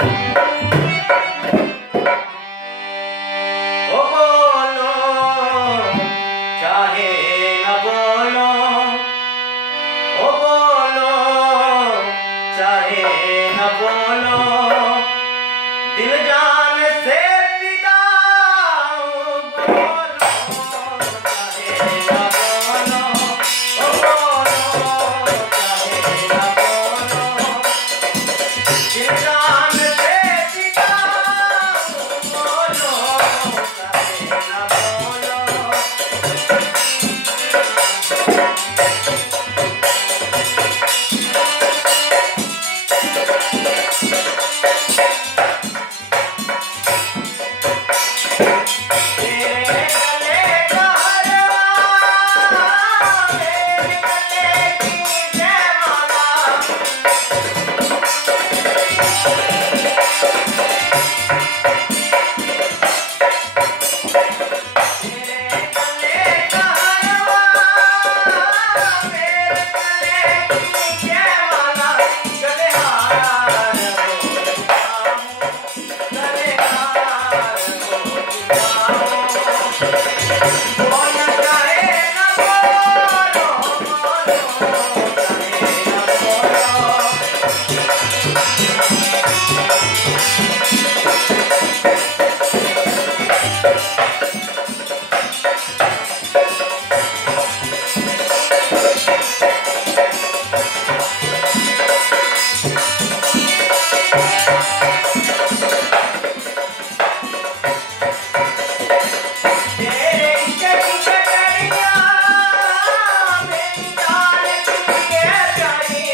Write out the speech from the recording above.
ओ बोलो चाहे न बोलो, ओ बोलो चाहे न बोलो, दिल जान से फिदा हूँ। बोलो चाहे न बोलो, ओ बोलो चाहे न बोलो, दिल जान से फिदा हूँ। बोलो चाहे न बोलो। तेरे गले का हरवा, मेरे गले की जयमाला, तेरे गले का हरवा, मेरे गले की जयमाला, गले हार हो चुका हूँ, गले हार हो चुका हूँ। बोलो चाहे न बोलो, बोलो चाहे न बोलो। तेरे इश्क की चटनिया मेरी जान चुकी है प्यारी,